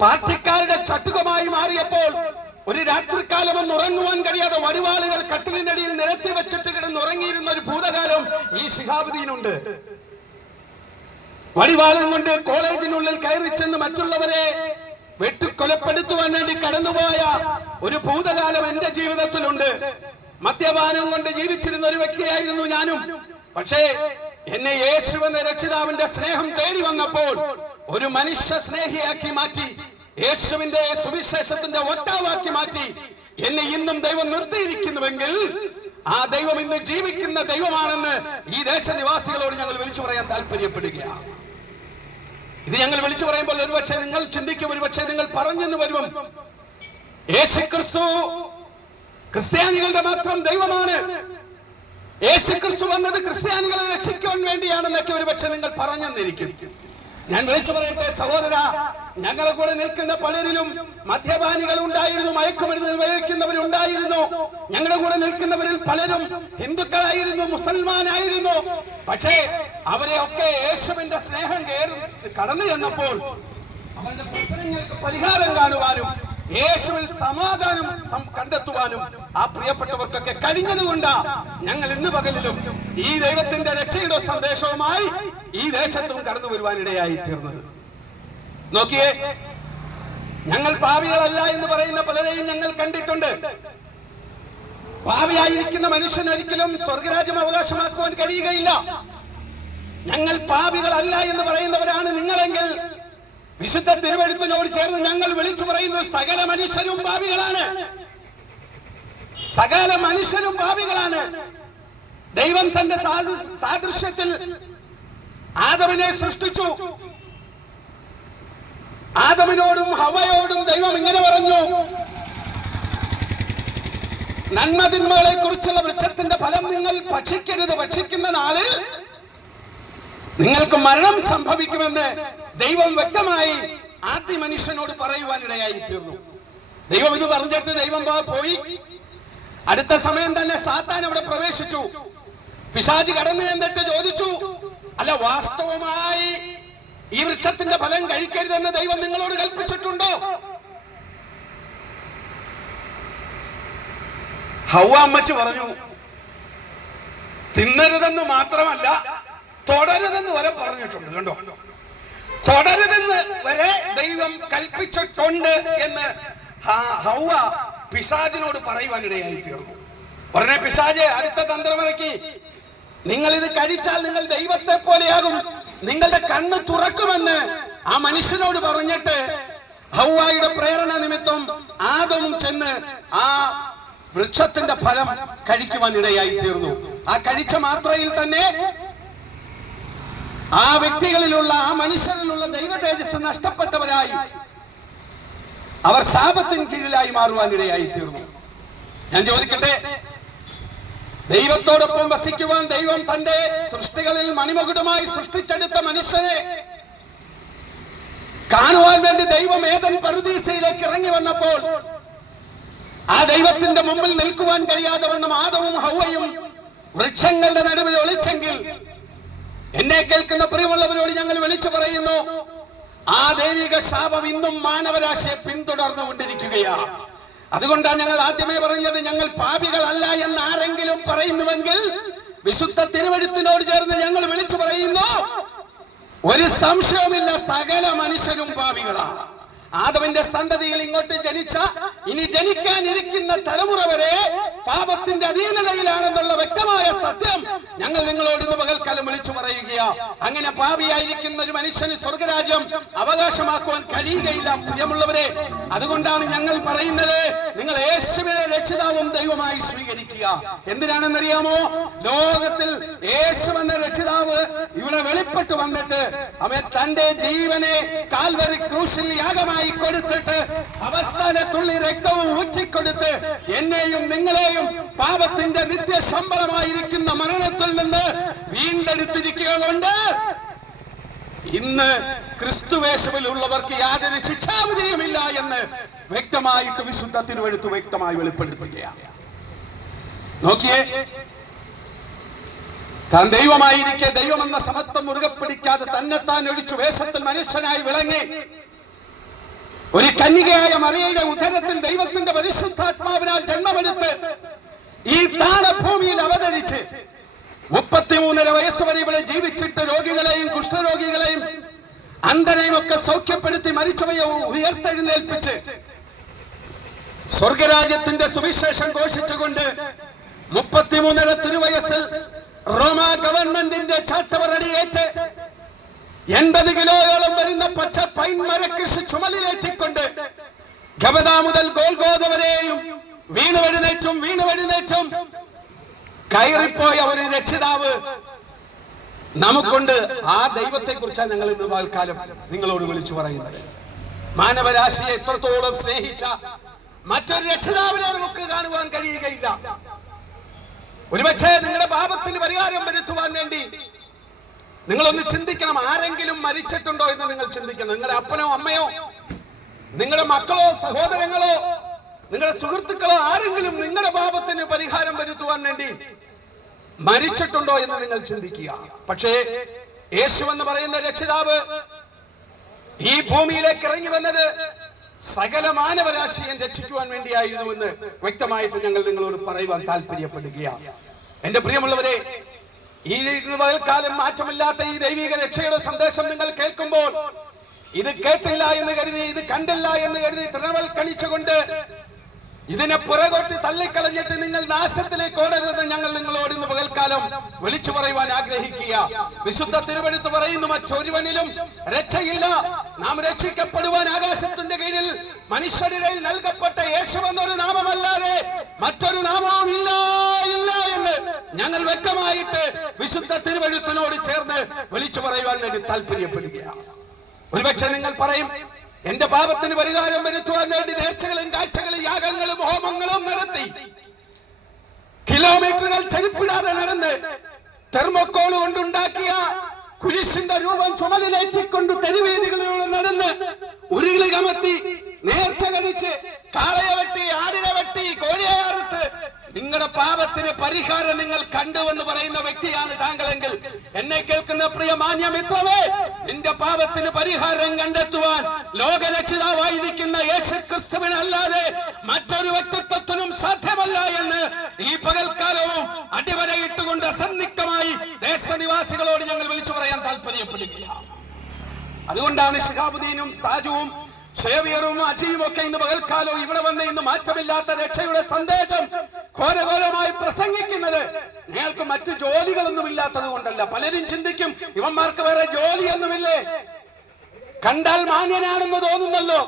പാർട്ടിക്കാരുടെ ചട്ടുകമായി മാറിയപ്പോൾ, ഒരു രാത്രികാലം ഒന്ന് ഉറങ്ങുവാൻ കഴിയാതെ വടിവാളുകൾ കട്ടിലിനടിയിൽ നിരത്തി വെച്ചിട്ട് കിടന്നുറങ്ങിയിരുന്ന ഒരു ഭൂതകാലം ഈ ഷിഹാബുദ്ദീനുണ്ട്. വടിവാളും കൊണ്ട് കോളേജിനുള്ളിൽ കയറി ചെന്ന് മറ്റുള്ളവരെ വെട്ടിക്കൊലപ്പെടുത്തുവാൻ വേണ്ടി കടന്നുപോയ ഒരു ഭൂതകാലം എന്റെ ജീവിതത്തിലുണ്ട്. മദ്യപാനം കൊണ്ട് ജീവിച്ചിരുന്ന ഒരു വ്യക്തിയായിരുന്നു ഞാനും. പക്ഷേ എന്നെ യേശു എന്ന രക്ഷിതാവിന്റെ സ്നേഹം തേടി വന്നപ്പോൾ ഒരു മനുഷ്യ സ്നേഹിയാക്കി മാറ്റി, യേശുവിന്റെ സുവിശേഷത്തിന്റെ വക്താവാക്കി മാറ്റി എന്നെ ഇന്നും ദൈവം നിർത്തിയിരിക്കുന്നുവെങ്കിൽ ആ ദൈവം ഇന്ന് ജീവിക്കുന്ന ദൈവമാണെന്ന് ഈ ദേശനിവാസികളോട് ഞങ്ങൾ വിളിച്ചു പറയാൻ താല്പര്യപ്പെടുകയാണ്. ഇത് ഞങ്ങൾ വിളിച്ചു പറയുമ്പോൾ ഒരുപക്ഷെ നിങ്ങൾ ചിന്തിക്കും, ഒരുപക്ഷെ നിങ്ങൾ പറഞ്ഞെന്ന് വരും, യേശു ക്രിസ്തു ക്രിസ്ത്യാനികളുടെ മാത്രം ദൈവമാണ്, യേശു ക്രിസ്തു വന്നത് ക്രിസ്ത്യാനികളെ രക്ഷിക്കാൻ വേണ്ടിയാണെന്നൊക്കെ ഒരുപക്ഷെ നിങ്ങൾ പറഞ്ഞെന്നിരിക്കും. ഞാൻ വിളിച്ചു പറയട്ടെ സഹോദര, ഞങ്ങളെ കൂടെ നിൽക്കുന്ന പലരിലും മദ്യപാനികൾ ഉണ്ടായിരുന്നു, മയക്കുമരുന്ന് ഉപയോഗിക്കുന്നവരുണ്ടായിരുന്നു. ഞങ്ങളുടെ കൂടെ നിൽക്കുന്നവരിൽ പലരും ഹിന്ദുക്കളായിരുന്നു, മുസൽമാനായിരുന്നു. പക്ഷേ അവരെയൊക്കെ യേശുവിന്റെ സ്നേഹം കടന്നു ചെന്നപ്പോൾ അവരുടെ പ്രശ്നങ്ങൾക്ക് പരിഹാരം കാണുവാനും യേശുവിൽ സമാധാനം കണ്ടെത്തുവാനും ആ പ്രിയപ്പെട്ടവർക്കൊക്കെ കഴിഞ്ഞതുകൊണ്ടാ ഞങ്ങൾ ഇന്ന് പകലിലും ഈ ദൈവത്തിന്റെ രക്ഷയുടെ സന്ദേശവുമായി ഈ ദേശത്തും കടന്നു വരുവാനിടയായി തീർന്നത്. നോക്കിയേ, ഞങ്ങൾ പാപികളല്ല എന്ന് പറയുന്ന പലരെയും ഞങ്ങൾ കണ്ടിട്ടുണ്ട്. പാപിയായിരിക്കുന്ന മനുഷ്യൻ ഒരിക്കലും സ്വർഗരാജ്യം അവകാശമാക്കുവാൻ കഴിയുകയില്ല. ഞങ്ങൾ പാപികളല്ല എന്ന് പറയുന്നവരാണ് നിങ്ങളെങ്കിൽ വിശുദ്ധ തിരുവെഴുത്തിനോട് ചേർന്ന് ഞങ്ങൾ വിളിച്ചു പറയുന്നു, സകല മനുഷ്യരും പാപികളാണ്, സകല മനുഷ്യരും പാപികളാണ്. ദൈവം തന്റെ സാദൃശ്യത്തിൽ ആദമിനെ സൃഷ്ടിച്ചു. ആദമിനോടും ഹവയോടും ദൈവം ഇങ്ങനെ പറഞ്ഞു, നന്മതിന്മകളെ കുറിച്ചുള്ള വൃക്ഷത്തിന്റെ ഫലം നിങ്ങൾ ഭക്ഷിക്കരുത്, ഭക്ഷിക്കുന്ന നാളിൽ നിങ്ങൾക്ക് മരണം സംഭവിക്കുമെന്ന് ദൈവം വ്യക്തമായി ആദ്യ മനുഷ്യനോട് പറയുവാനിടയായി തീർന്നു. ദൈവം ഇത് പറഞ്ഞിട്ട് ദൈവം പോയി. അടുത്ത സമയം തന്നെ സാത്താൻ അവിടെ പ്രവേശിച്ചു. പിശാച് കടന്നു എന്നിട്ട് ചോദിച്ചു, അല്ല, വാസ്തവമായി ഈ വൃക്ഷത്തിന്റെ ഫലം കഴിക്കരുതെന്ന് ദൈവം നിങ്ങളോട് കൽപ്പിച്ചിട്ടുണ്ടോ? ഹവ്വ അമ്മച്ചി പറഞ്ഞു, തിന്നരുതെന്ന് മാത്രമല്ല തൊടരുതെന്ന് വരെ പറഞ്ഞിട്ടുണ്ട്. കണ്ടോ, തൊടരുതെന്ന് വരെ ദൈവം കൽപ്പിച്ചിട്ടുണ്ട് എന്ന് ഹവ്വ പിശാചിനോട് പറയുവാനിടയായി തീർന്നു. ഉടനെ പിശാച് അടുത്ത തന്ത്രമിറക്കി, നിങ്ങൾ ഇത് കഴിച്ചാൽ നിങ്ങൾ ദൈവത്തെ പോലെയാകും, നിങ്ങളുടെ കണ്ണ് തുറക്കുമെന്ന് ആ മനുഷ്യനോട് പറഞ്ഞിട്ട് ഹവ്വായുടെ പ്രേരണ നിമിത്തം ആദം ചെന്ന് ആ വൃക്ഷത്തിന്റെ ഫലം കഴിക്കുവാൻ ഇടയായി തീർന്നു. ആ കഴിച്ച മാത്രയിൽ തന്നെ ആ വ്യക്തികളിലുള്ള, ആ മനുഷ്യരിലുള്ള ദൈവ തേജസ് നഷ്ടപ്പെട്ടവരായി അവർ ശാപത്തിന് കീഴിലായി മാറുവാൻ ഇടയായി തീർന്നു. ഞാൻ ചോദിക്കട്ടെ, ദൈവത്തോടൊപ്പം വസിക്കുവാൻ ദൈവം തന്റെ സൃഷ്ടികളിൽ മണിമകുടമായി സൃഷ്ടിച്ചെടുത്ത മനുഷ്യനെ കാണുവാൻ വേണ്ടി ദൈവം ഏദൻ പറുദീസയിലേക്ക് ഇറങ്ങി വന്നപ്പോൾ ആ ദൈവത്തിന്റെ മുമ്പിൽ നിൽക്കുവാൻ കഴിയാതെ വണ്ണം ആദവും ഹവ്വയും വൃക്ഷങ്ങളുടെ നടുവിൽ ഒളിച്ചെങ്കിൽ, എന്നെ കേൾക്കുന്ന പ്രിയമുള്ളവരോട് ഞങ്ങൾ വിളിച്ചു പറയുന്നു, ആ ദൈവിക ശാപം ഇന്നും മാനവരാശിയെ പിന്തുടർന്നുകൊണ്ടിരിക്കുകയാണ്. അതുകൊണ്ടാണ് ഞങ്ങൾ ആദ്യമേ പറഞ്ഞത്, ഞങ്ങൾ പാപികളല്ല എന്ന് ആരെങ്കിലും പറയുന്നുവെങ്കിൽ വിശുദ്ധ തിരുവെഴുത്തിനോട് ചേർന്ന് ഞങ്ങൾ വിളിച്ചു പറയുന്നു, ഒരു സംശയവുമില്ല, സകല മനുഷ്യരും പാപികളാണ്. ആദവിന്റെ സന്തതിയിൽ ഇങ്ങോട്ട് ജനിച്ച, ഇനി ജനിക്കാനിരിക്കുന്ന തലമുറ വരെ പാപത്തിന്റെ അധീനതയിലാണെന്നുള്ള വ്യക്തമായ സത്യം ഞങ്ങൾ നിങ്ങളോട് ഇന്ന് പകൽക്കാലം വിളിച്ചു പറയുകയാ. അങ്ങനെ പാപിയായിരിക്കുന്ന ഒരു മനുഷ്യന് സ്വർഗരാജ്യം അവകാശമാക്കുവാൻ കഴിയുകയില്ല പ്രിയമുള്ളവരെ. അതുകൊണ്ടാണ് ഞങ്ങൾ പറയുന്നത്, നിങ്ങൾ യേശുവിനെ രക്ഷിതാവും ദൈവമായി സ്വീകരിക്കുക. എന്തിനാണെന്നറിയാമോ? ലോകത്തിൽ യേശു എന്ന രക്ഷിതാവ് ഇവിടെ വെളിപ്പെട്ടു വന്നിട്ട് അവൻ തന്റെ ജീവനെ കാൽവരി ക്രൂശിൽ യാഗമായി കൊടുത്തിട്ട് അവസാന തുള്ളി രക്തവും ഊറ്റിക്കൊടുത്ത് എന്നെയും നിങ്ങളെയും പാപത്തിന്റെ നിത്യശമ്പളമായിരിക്കുന്ന മരണത്തിൽ നിന്ന് വീണ്ടെടുത്തിരിക്കുക കൊണ്ട് ഇന്ന് ക്രിസ്തുവേശുവിലുള്ളവർക്ക് യാതൊരു ശിക്ഷാവിധിയുമില്ല എന്ന് വ്യക്തമായിട്ട് വിശുദ്ധ തിരുവെഴുത്ത് വ്യക്തമായി വെളിപ്പെടുത്തുകയാണ്. നോക്കിയേ, താൻ ദൈവമായിരിക്കെ ദൈവമെന്ന സമത്വം മുറുകെ പിടിക്കാതെ തന്നെത്താൻ ഒഴിച്ചു വേഷത്തിൽ മനുഷ്യനായി വിളങ്ങി ഒരു കന്യകയായ മറിയയുടെ ഉദരത്തിൽ ദൈവത്തിന്റെ പരിശുദ്ധാത്മാവിനാൽ ജന്മമെടുത്ത് ഈ താണഭൂമിയിൽ അവതരിച്ച് 33.5 വയസ്സ് വരെ ഇവിടെ ജീവിച്ചിട്ട് രോഗികളെയും കുഷ്ഠരോഗികളെയും അന്ധനെയും ഒക്കെ സൗഖ്യപ്പെടുത്തി മരിച്ചവയെ ഉയർത്തെഴുന്നേൽപ്പിച്ച് സ്വർഗരാജ്യത്തിന്റെ സുവിശേഷം ഘോഷിച്ചുകൊണ്ട് 33.5 തിരുവയസ്സിൽ റോമ ഗവൺമെന്റിന്റെ ചാട്ടവറടിയേറ്റ് 80 കിലോയോളം വരുന്ന പച്ച പൈൻ മരകൃഷി ചുമലിലേറ്റിക്കൊണ്ട് ഗബദ മുതൽ ഗോൽഗോഥ വരെയും വീണുവെഴുന്നേറ്റും കയറിപ്പോയ ഒരു രക്ഷിതാവ് നമുക്കുണ്ട്. ആ ദൈവത്തെ കുറിച്ചാണ് ഞങ്ങൾ ഇന്ന് പകൽക്കാലം നിങ്ങളോട് വിളിച്ചു പറയുന്നത്. മാനവരാശിയെ എത്രത്തോളം സ്നേഹിച്ച മറ്റൊരു രക്ഷിതാവിനെ നമുക്ക് കാണുവാൻ കഴിയുകയില്ല. ഒരുപക്ഷെ നിങ്ങളുടെ പാപത്തിന് പരിഹാരം വരുത്തുവാൻ വേണ്ടി നിങ്ങളൊന്ന് ചിന്തിക്കണം. ആരെങ്കിലും മരിച്ചിട്ടുണ്ടോ എന്ന് നിങ്ങൾ ചിന്തിക്കണം. നിങ്ങളുടെ അപ്പനോ അമ്മയോ നിങ്ങളുടെ മക്കളോ സഹോദരങ്ങളോ നിങ്ങളുടെ സുഹൃത്തുക്കളോ ആരെങ്കിലും നിങ്ങളുടെ പാപത്തിന് പരിഹാരം വരുത്തുവാൻ വേണ്ടി മരിച്ചിട്ടുണ്ടോ എന്ന് നിങ്ങൾ ചിന്തിക്കുക. പക്ഷേ യേശു എന്ന് പറയുന്ന രക്ഷിതാവ് ഈ ഭൂമിയിലേക്ക് ഇറങ്ങി വന്നത് സകല മാനവരാശിയെ രക്ഷിക്കുവാൻ വേണ്ടിയായിരുന്നുവെന്ന് വ്യക്തമായിട്ട് ഞങ്ങൾ നിങ്ങളോട് പറയുവാൻ താല്പര്യപ്പെടുകയാണ്. എന്റെ പ്രിയമുള്ളവരെ, ഈ പകൽക്കാലം മാറ്റമില്ലാത്ത ഈ ദൈവിക രക്ഷയുടെ സന്ദേശം നിങ്ങൾ കേൾക്കുമ്പോൾ ഇത് കേട്ടില്ല എന്ന് കരുതി, ഇത് കണ്ടില്ല എന്ന് കരുതി തൃണവൽക്കരിച്ചുകൊണ്ട് ഇതിനെ പുറകോട്ട് തള്ളിക്കളഞ്ഞിട്ട് നിങ്ങൾ നാശത്തിലേക്ക് ഓടരുതെന്ന് ഞങ്ങൾ നിങ്ങളോട് ഇന്ന് പകൽക്കാലം വിളിച്ചു പറയുവാൻ ആഗ്രഹിക്കുക. വിശുദ്ധ തിരുവെഴുത്ത് പറയുന്നു, മറ്റൊരുവനിലും രക്ഷയില്ല, നാം രക്ഷിക്കപ്പെടുവാൻ ആകാശത്തിന്റെ കീഴിൽ മനുഷ്യരുടെ നൽകപ്പെട്ട യേശു എന്നൊരു നാമമല്ലാതെ മറ്റൊരു നാമവും ഇല്ല എന്ന് ഞങ്ങൾ വ്യക്തമായിട്ട് വിശുദ്ധ തിരുവെഴുത്തിനോട് ചേർന്ന് വിളിച്ചു പറയുവാൻ വേണ്ടി താല്പര്യപ്പെടുകയാണ്. ഒരുപക്ഷെ നിങ്ങൾ പറയും, എന്റെ പാപത്തിന് പരിഹാരം വരുത്തുവാൻ വേണ്ടി നേർച്ചകളും കാഴ്ചകളും യാഗങ്ങളും ഹോമങ്ങളും നടത്തി കിലോമീറ്ററുകൾ ചെരുപ്പിടാതെ നടന്ന് തെർമോക്കോൾ കൊണ്ടുണ്ടാക്കിയ കുരിശിന്റെ രൂപം ചുമലിലേറ്റിക്കൊണ്ട് തെരുവേദികളിലൂടെ നടന്ന് ഉരുളി കമത്തി നേർച്ച കഴിച്ച് കാളയെ വെട്ടി ആടിനെ വെട്ടി കോഴിയെ അറുത്ത് നിങ്ങളുടെ പാപത്തിന് പരിഹാരം നിങ്ങൾ കണ്ടുവെന്ന് പറയുന്ന വ്യക്തിയാണ് താങ്കളെങ്കിൽ എന്നെ കേൾക്കുന്ന പ്രിയ മാന്യമിത്രമേ, നിന്റെ പാപത്തിന് പരിഹാരം കണ്ടെത്തുവാൻ ലോകരക്ഷിതാവായിരിക്കുന്ന യേശുക്രിസ്തുവിനെ അല്ലാതെ മറ്റൊരു വ്യക്തിത്വത്തിനും സാധ്യമല്ല എന്ന് ഈ പകൽക്കാലവും അടിവരയിട്ടുകൊണ്ട് അസന്നിഗ്ധമായി ദേശനിവാസികളോട് ഞങ്ങൾ വിളിച്ചു പറയാൻ താല്പര്യപ്പെടുകയാണ്. അതുകൊണ്ടാണ് ശിഹാബുദ്ദീനും സാജുവും ഷേവിയറും അജിയും ഒക്കെ ഇന്ന് പകൽക്കാലവും ഇവിടെ വന്ന് ഇന്ന് മാറ്റമില്ലാത്ത രക്ഷയുടെ സന്ദേശം ഘോരഘോരമായി പ്രസംഗിക്കുന്നത്. നിങ്ങൾക്ക് മറ്റു ജോലികളൊന്നും ഇല്ലാത്തത് കൊണ്ടല്ല. പലരും ചിന്തിക്കും, ഇവന്മാർക്ക് വേറെ ജോലിയൊന്നുമില്ലേ, കണ്ടാൽ മാന്യനാണെന്ന് തോന്നുന്നല്ലോ,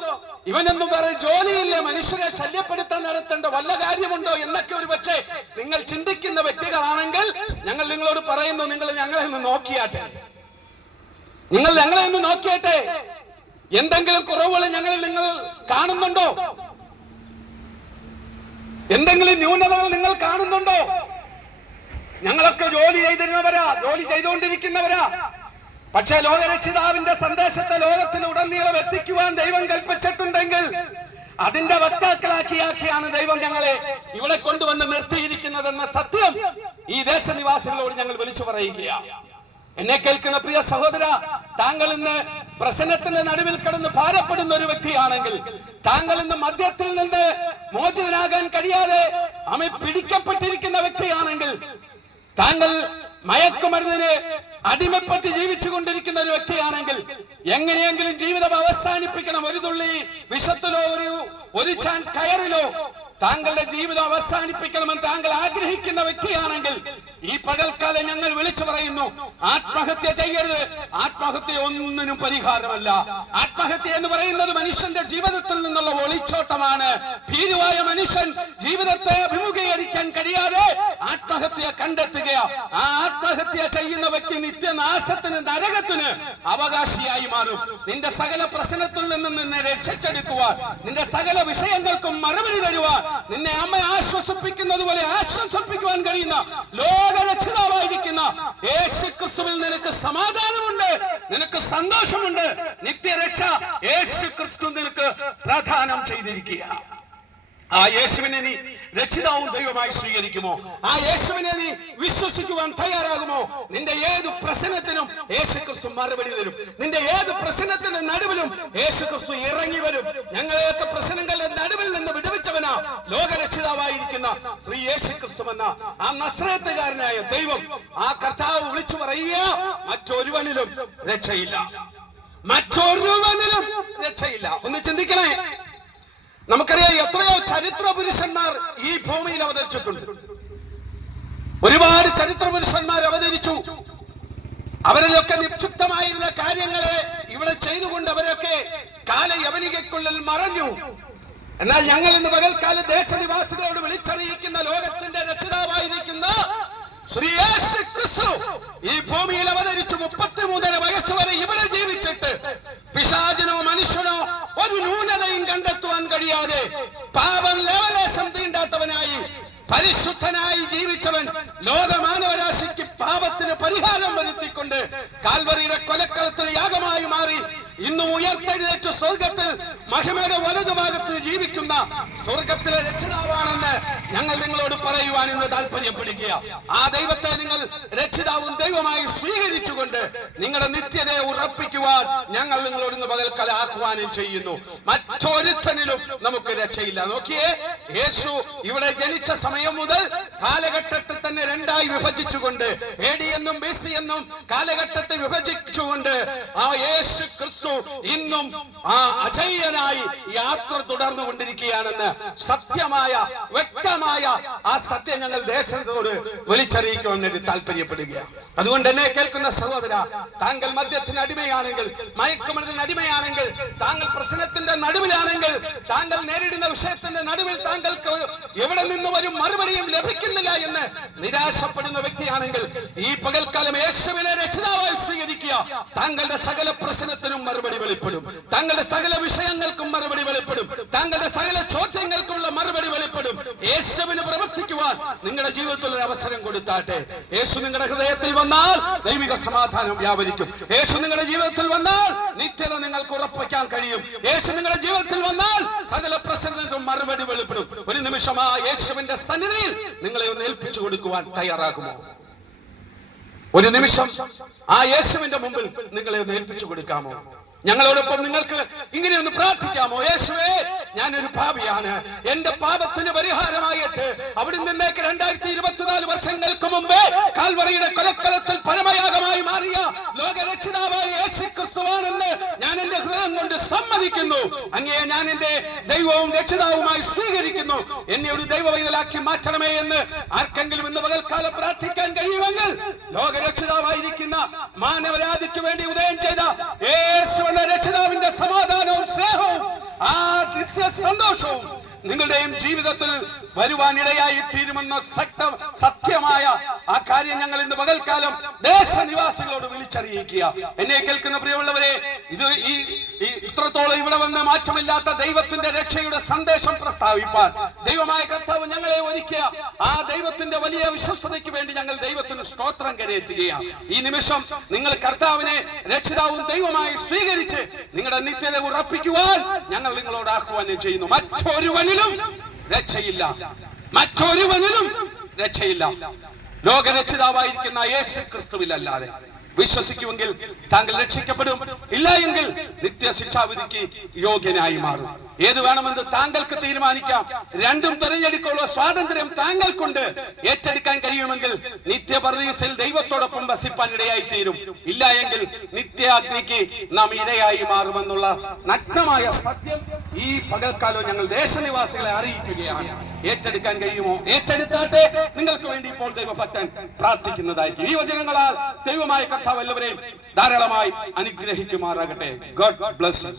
ഇവനൊന്നും വേറെ ജോലിയില്ലേ, മനുഷ്യരെ ശല്യപ്പെടുത്താൻ നടത്തേണ്ട വല്ല കാര്യമുണ്ടോ എന്നൊക്കെ ഒരു പക്ഷേ നിങ്ങൾ ചിന്തിക്കുന്ന വ്യക്തികളാണെങ്കിൽ ഞങ്ങൾ നിങ്ങളോട് പറയുന്നു, നിങ്ങൾ ഞങ്ങളെ ഒന്ന് നോക്കിയാട്ടെ, നിങ്ങൾ ഞങ്ങളെ ഒന്ന് നോക്കിയാട്ടെ. എന്തെങ്കിലും കുറവുകൾ ഞങ്ങളിൽ നിങ്ങൾ കാണുന്നുണ്ടോ? എന്തെങ്കിലും ന്യൂനതകൾ നിങ്ങൾ കാണുന്നുണ്ടോ? ഞങ്ങളൊക്കെ ജോലി ചെയ്തിരുന്നവരാ, ജോലി ചെയ്തുകൊണ്ടിരിക്കുന്നവരാ. പക്ഷേ ലോകരക്ഷിതാവിന്റെ സന്ദേശത്തെ ലോകത്തിലുടനീളം എത്തിക്കുവാൻ ദൈവം കൽപ്പിച്ചിട്ടുണ്ടെങ്കിൽ അതിന്റെ വക്താക്കളാക്കിയാണ് ദൈവം ഞങ്ങളെ ഇവിടെ കൊണ്ടുവന്ന് നിർത്തിയിരിക്കുന്നതെന്ന സത്യം ഈ ദേശനിവാസികളോട് ഞങ്ങൾ വിളിച്ചു പറയുകയാണ്. എന്നെ കേൾക്കുന്ന പ്രിയ സഹോദര, താങ്കൾ ഇന്ന് പ്രശ്നത്തിന്റെ നടുവിൽ കിടന്ന് ഭാരപ്പെടുന്ന ഒരു വ്യക്തിയാണെങ്കിൽ, താങ്കൾ ഇന്ന് മദ്യത്തിൽ നിന്ന് മോചിതനാകാൻ കഴിയാതെ പിടിക്കപ്പെട്ടിരിക്കുന്ന വ്യക്തിയാണെങ്കിൽ, താങ്കൾ മയക്കുമരുന്നിന് അടിമപ്പെട്ട് ജീവിച്ചു കൊണ്ടിരിക്കുന്ന ഒരു വ്യക്തിയാണെങ്കിൽ, എങ്ങനെയെങ്കിലും ജീവിതം അവസാനിപ്പിക്കണം, ഒരു തുള്ളി വിഷത്തിലോ ഒരു ചാൻ കയറിലോ താങ്കളുടെ ജീവിതം അവസാനിപ്പിക്കണമെന്ന് താങ്കൾ ആഗ്രഹിക്കുന്ന വ്യക്തിയാണെങ്കിൽ, ഈ പകൽക്കാലം ഞങ്ങൾ വിളിച്ചു പറയുന്നു, ആത്മഹത്യ ചെയ്യരുത്. ആത്മഹത്യ ഒന്നിനും പരിഹാരമല്ല. ആത്മഹത്യ എന്ന് പറയുന്നത് മനുഷ്യന്റെ ജീവിതത്തിൽ നിന്നുള്ള ഒളിച്ചോട്ടമാണ്. ഭീരുവായ മനുഷ്യൻ ജീവിതത്തെ അഭിമുഖീകരിക്കാൻ കഴിയാതെ ആത്മഹത്യ കണ്ടെത്തുകയാ. ആ ആത്മഹത്യ ചെയ്യുന്ന വ്യക്തി നിത്യനാശത്തിന്, നരകത്തിന് അവകാശിയായി മാറും. നിന്റെ സകല പ്രശ്നത്തിൽ നിന്ന് നിന്നെ രക്ഷിച്ചെടുക്കുവാൻ, നിന്റെ സകല വിഷയങ്ങൾക്കും മറുപടി തരുവാൻ, നിന്നെ അമ്മ ആശ്വസിപ്പിക്കുന്നത് പോലെ ആശ്വസിപ്പിക്കുവാൻ കഴിയുന്ന ലോകരക്ഷിതാവായിരിക്കുന്ന യേശുക്രിസ്തുവിൽ നിനക്ക് സമാധാനമുണ്ട്, നിനക്ക് സന്തോഷമുണ്ട്. നിത്യരക്ഷ യേശുക്രിസ്തു നിനക്ക് പ്രദാനം ചെയ്തിരിക്കുക. ആ യേശുവിനെ നീ രക്ഷിതാവും ദൈവമായി സ്വീകരിക്കുമോ? ആ യേശുവിനെ നീ വിശ്വസിക്കുവാൻ തയ്യാറാകുമോ? നിന്റെ ഏത് പ്രശ്നത്തിനും യേശുക്രിസ്തു മറുപടി തരും. നിന്റെ ഏത് പ്രശ്നത്തിന്റെ നടുവിലും യേശുക്രിസ്തു ഇറങ്ങി വരും. ഞങ്ങളെയൊക്കെ പ്രശ്നങ്ങളുടെ നടുവിൽ നിന്ന് വിടുവിച്ചവനാ ലോകരക്ഷിതാവായിരിക്കുന്ന ശ്രീ യേശുക്രിസ്തു എന്ന ആ നസ്രേത്തുകാരനായ ദൈവം. ആ കർത്താവ് വിളിച്ചു പറയുക, മറ്റൊരുവനിലും രക്ഷയില്ല, മറ്റൊരുവനിലും രക്ഷയില്ല. ഒന്ന് ചിന്തിക്കണേ. നമുക്കറിയാം, എത്രയോ ചരിത്ര പുരുഷന്മാർ ഈ ഭൂമിയിൽ അവതരിച്ചിട്ടുണ്ട്. ഒരുപാട് ചരിത്ര പുരുഷന്മാർ അവതരിച്ചു. അവരിലൊക്കെ നിക്ഷിപ്തമായിരുന്ന കാര്യങ്ങളെ ഇവിടെ ചെയ്തുകൊണ്ട് അവരൊക്കെ കാലയവനികയ്ക്കുള്ളിൽ മറഞ്ഞു. എന്നാൽ ഞങ്ങൾ ഇന്ന് പകൽക്കാല ദേശനിവാസികളോട് വിളിച്ചറിയിക്കുന്ന ലോകത്തിന്റെ രക്ഷിതാവായിരിക്കുന്ന ശ്രീ യേശുക്രിസ്തു ഈ ഭൂമിയിൽ അവതരിച്ചു. 33 വയസ്സ് വരെ ഇവിടെ ജീവിച്ചിട്ട് പിശാചിനോ മനുഷ്യനോ ഒരു ന്യൂനതയും കണ്ടെത്തുവാൻ കഴിയാതെ പാപം ലേവലേശം തീണ്ടാത്തവനായി പരിശുദ്ധനായി ജീവിച്ചവൻ ലോകമാനവരാശിക്ക് പാപത്തിന് പരിഹാരം വരുത്തിക്കൊണ്ട് കാൽവറിയുടെ കൊലക്കളത്തിൽ യാഗമായി മാറി ഇന്ന് ഉയർത്തെഴുന്നേറ്റ് സ്വർഗത്തിൽ മഹിമയുടെ വലതുഭാഗത്ത് ജീവിക്കുന്ന സ്വർഗത്തിലെ രക്ഷിതാവാണെന്ന് ഞങ്ങൾ നിങ്ങളോട് പറയുവാൻ ഇന്ന് താല്പര്യപ്പെടുക. ആ ദൈവത്തെ നിങ്ങൾ രക്ഷിതാവും ദൈവമായി സ്വീകരിച്ചുകൊണ്ട് നിങ്ങളുടെ നിത്യതയെ ഉറപ്പിക്കുവാൻ ഞങ്ങൾ നിങ്ങളോട് ഇന്ന് പകൽക്കാലം ആഹ്വാനം ചെയ്യുന്നു. മറ്റൊരുത്തനിലും നമുക്ക് രക്ഷയില്ല. നോക്കിയേ, യേശു ഇവിടെ ജനിച്ച സമയം മുതൽ കാലഘട്ടത്തെ തന്നെ രണ്ടായി വിഭജിച്ചുകൊണ്ട്, AD എന്നും BC എന്നും കാലഘട്ടത്തെ വിഭജിച്ചുകൊണ്ട് ആ യേശു ക്രിസ്തു ഇന്നും ആ അജയ്യനായി യാത്ര തുടർന്നുകൊണ്ടിരിക്കുകയാണെന്ന് സത്യമായ വ്യക്തമായ ആ സത്യം ഞങ്ങൾ ദേശത്തോട് വിളിച്ചറിയിക്കുവാൻ വേണ്ടി താല്പര്യപ്പെടുകയാണ്. അതുകൊണ്ട് എന്നെ കേൾക്കുന്ന സഹോദര, താങ്കൾ മദ്യത്തിന് അടിമയാണെങ്കിൽ, മയക്കുമരുന്നിന് അടിമയാണെങ്കിൽ, താങ്കൾ പ്രശ്നത്തിന്റെ നടുവിലാണെങ്കിൽ, താങ്കൾ നേരിടുന്ന വിഷയത്തിന്റെ നടുവിൽ താങ്കൾക്ക് എവിടെ നിന്ന് ഒരു മറുപടിയും ലഭിക്കുന്നില്ല എന്ന് നിരാശപ്പെടുന്ന വ്യക്തിയാണെങ്കിൽ, ഈ പകൽക്കാലം യേശുവിനെ രക്ഷിതാവായി സ്വീകരിക്കുക. താങ്കളുടെ സകല പ്രശ്നത്തിനും മറുപടി വെളിപ്പെടും. താങ്കളുടെ സകല വിഷയങ്ങൾക്കും മറുപടി വെളിപ്പെടും. താങ്കളുടെ സകല ചോദ്യങ്ങൾക്കുള്ള മറുപടി വെളിപ്പെടും. യേശുവിന് പ്രവർത്തിക്കുവാൻ നിങ്ങളുടെ ജീവിതത്തിൽ ഒരു അവസരം കൊടുത്താട്ടെ. യേശു നിങ്ങളുടെ ഹൃദയത്തിൽ വന്നാൽ ദൈവിക സമാധാനം വ്യാപരിക്കും. യേശു നിങ്ങളുടെ ജീവിതത്തിൽ വന്നാൽ നിത്യത നിങ്ങൾക്ക് ഉറപ്പിക്കാൻ കഴിയും. യേശു നിങ്ങളുടെ ജീവിതത്തിൽ വന്നാൽ സകല പ്രശ്നങ്ങൾക്കും മറുപടി വെളിപ്പെടും. ഒരു നിമിഷം ആ യേശുവിന്റെ സന്നിധിയിൽ നിങ്ങളെ ഒന്ന് ഏൽപ്പിച്ചു കൊടുക്കുവാൻ തയ്യാറാകുമോ? ഒരു നിമിഷം ആ യേശുവിന്റെ മുമ്പിൽ നിങ്ങളെ ഒന്ന് ഏൽപ്പിച്ചു കൊടുക്കാമോ? ഞങ്ങളോടൊപ്പം നിങ്ങൾക്ക് ഇങ്ങനെയൊന്ന് പ്രാർത്ഥിക്കാമോ? യേശുവേ, ഞാനൊരു പാപിയാണ്. എന്റെ പാപത്തിന് പരിഹാരമായിട്ട് അവിടെ നിന്നേക്ക് 2024 വർഷങ്ങൾക്ക് മുമ്പേ കാൽവറിയുടെ കൊലക്കളത്തിൽ പരമയാഗമായി മാറിയ ലോകരക്ഷിതാവായ യേശു ക്രിസ്തുവാണെന്ന് ഞാൻ എന്റെ ഹൃദയം കൊണ്ട് സമ്മതിക്കുന്നു. അങ്ങയെ ഞാൻ എന്റെ ദൈവവും രക്ഷിതാവുമായി സ്വീകരിക്കുന്നു. എന്നെ ഒരു ദൈവവൈതലാക്കി മാറ്റണമേ എന്ന് ആർക്കെങ്കിലും ഇന്ന് പകൽക്കാലം പ്രാർത്ഥിക്കാൻ കഴിയുമെങ്കിൽ ലോകരക്ഷിതാവായിരിക്കുന്ന മാനവരാതിക്ക് വേണ്ടി ഉദയം ചെയ്ത യേശു എന്ന രക്ഷിതാവിന്റെ സമാധാനവും സ്നേഹവും ആ നിത്യ സന്തോഷവും നിങ്ങളുടെയും ജീവിതത്തിൽ വരുവാനിടയായി തീരുമെന്ന സത്യമായ ആ കാര്യം ഞങ്ങൾ ഇന്ന് പകൽക്കാലം ദേശനിവാസികളോട് വിളിച്ചറിയിക്കുക. എന്നെ കേൾക്കുന്ന പ്രിയമുള്ളവരെ, ഇത് ഈ ഇത്രത്തോളം ഇവിടെ വന്ന് മാറ്റമില്ലാത്ത ദൈവത്തിന്റെ രക്ഷയുടെ സന്ദേശം പ്രസ്താവിപ്പാൻ ദൈവമായ കർത്താവ് ഞങ്ങളെ ഒരുക്കുക. ആ ദൈവത്തിന്റെ വലിയ വിശ്വസ്തതയ്ക്ക് വേണ്ടി ഞങ്ങൾ ദൈവത്തിന് സ്തോത്രം കരയേറ്റുകയാണ്. ഈ നിമിഷം നിങ്ങൾ കർത്താവിനെ രക്ഷിതാവും ദൈവമായി സ്വീകരിച്ച് നിങ്ങളുടെ നിത്യത ഉറപ്പിക്കുവാൻ ഞങ്ങൾ നിങ്ങളോട് ആഹ്വാനം ചെയ്യുന്നു. മറ്റൊരുവനിലും രക്ഷയില്ല, മറ്റൊരുവനിലും രക്ഷയില്ല. ലോകരക്ഷിതാവായിരിക്കുന്ന യേശു ക്രിസ്തുവിലല്ലാതെ. വിശ്വസിക്കുമെങ്കിൽ താങ്കൾ രക്ഷിക്കപ്പെടും, ഇല്ല എങ്കിൽ നിത്യശിക്ഷാവിധിക്ക് യോഗ്യനായി മാറും. ഏത് വേണമെന്ന് താങ്കൾക്ക് തീരുമാനിക്കാം. രണ്ടും തിരഞ്ഞെടുക്കാനുള്ള സ്വാതന്ത്ര്യം താങ്കൾക്കുണ്ട്. ഏറ്റെടുക്കാൻ കഴിയുമെങ്കിൽ നിത്യപരദീസയിൽ ദൈവത്തോടൊപ്പം വസിപ്പാൻ ഇടയായി തീരും, ഇല്ല എങ്കിൽ നിത്യാഗ്നിക്ക് നാം ഇരയായി മാറുമെന്നുള്ള നഗ്നമായ സത്യം ഈ പകൽക്കാലം ഞങ്ങൾ ദേശനിവാസികളെ അറിയിക്കുകയാണ്. ഏറ്റെടുക്കാൻ കഴിയുമോ? ഏറ്റെടുത്താട്ടെ. നിങ്ങൾക്ക് വേണ്ടി ഇപ്പോൾ ദൈവഭക്തൻ പ്രാർത്ഥിക്കുന്നതായിരിക്കും. ഈ വചനങ്ങളാൽ ദൈവമായ കർത്താവ് എല്ലാവരെയും ധാരാളമായി അനുഗ്രഹിക്കുമാറാകട്ടെ. God bless you.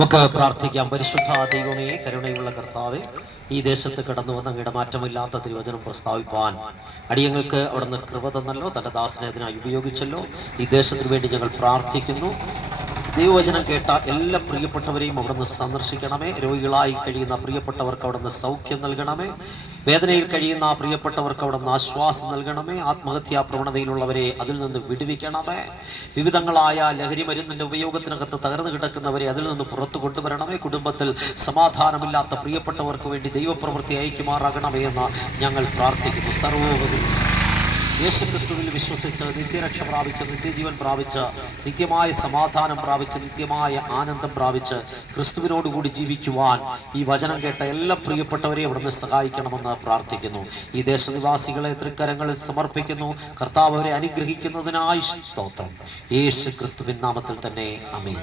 നമുക്ക് പ്രാർത്ഥിക്കാം. പരിശുദ്ധ ദൈവമേ, കരുണയുള്ള കർത്താവേ, ഈ ദേശത്ത് കടന്നു വന്ന അങ്ങയുടെ മാറ്റമില്ലാത്ത തിരുവചനം പ്രസ്താവിപ്പാൻ അടിയങ്ങൾക്ക് അവിടുന്ന് കൃപ തന്നല്ലോ, തന്റെ ദാസനെ അതിനായി ഉപയോഗിച്ചല്ലോ. ഈ ദേശത്തിന് വേണ്ടി ഞങ്ങൾ പ്രാർത്ഥിക്കുന്നു. ദൈവവചനം കേട്ട എല്ലാ പ്രിയപ്പെട്ടവരെയും അവിടുന്ന് സന്ദർശിക്കണമേ. രോഗികളായി കഴിയുന്ന പ്രിയപ്പെട്ടവർക്ക് അവിടുന്ന് സൗഖ്യം നൽകണമേ. വേദനയിൽ കഴിയുന്ന പ്രിയപ്പെട്ടവർക്ക് അവിടുന്ന് ആശ്വാസം നൽകണമേ. ആത്മഹത്യാ പ്രവണതയിലുള്ളവരെ അതിൽ നിന്ന് വിടുവിക്കണമേ. വിവിധങ്ങളായ ലഹരി മരുന്നിന്റെ ഉപയോഗത്തിനകത്ത് തകർന്നു കിടക്കുന്നവരെ അതിൽ നിന്ന് പുറത്തു കൊണ്ടുവരണമേ. കുടുംബത്തിൽ സമാധാനമില്ലാത്ത പ്രിയപ്പെട്ടവർക്ക് വേണ്ടി ദൈവപ്രവൃത്തി അയക്കുമാറാകണമേ എന്ന് ഞങ്ങൾ പ്രാർത്ഥിക്കുന്നു. സർവ്വ യേശുക്രിസ്തുവിൽ വിശ്വസിച്ച് നിത്യരക്ഷ പ്രാപിച്ച് നിത്യജീവൻ പ്രാപിച്ച് നിത്യമായ സമാധാനം പ്രാപിച്ച് നിത്യമായ ആനന്ദം പ്രാപിച്ച് ക്രിസ്തുവിനോടുകൂടി ജീവിക്കുവാൻ ഈ വചനം കേട്ട എല്ലാ പ്രിയപ്പെട്ടവരെയും അവിടുന്ന് സഹായിക്കണമെന്ന് പ്രാർത്ഥിക്കുന്നു. ഈ ദേശനിവാസികളെ തൃക്കരങ്ങളിൽ സമർപ്പിക്കുന്നു. കർത്താവ് അവരെ അനുഗ്രഹിക്കുന്നതിനായി സ്തോത്രം. യേശു ക്രിസ്തുവിൻ നാമത്തിൽ തന്നെ ആമേൻ.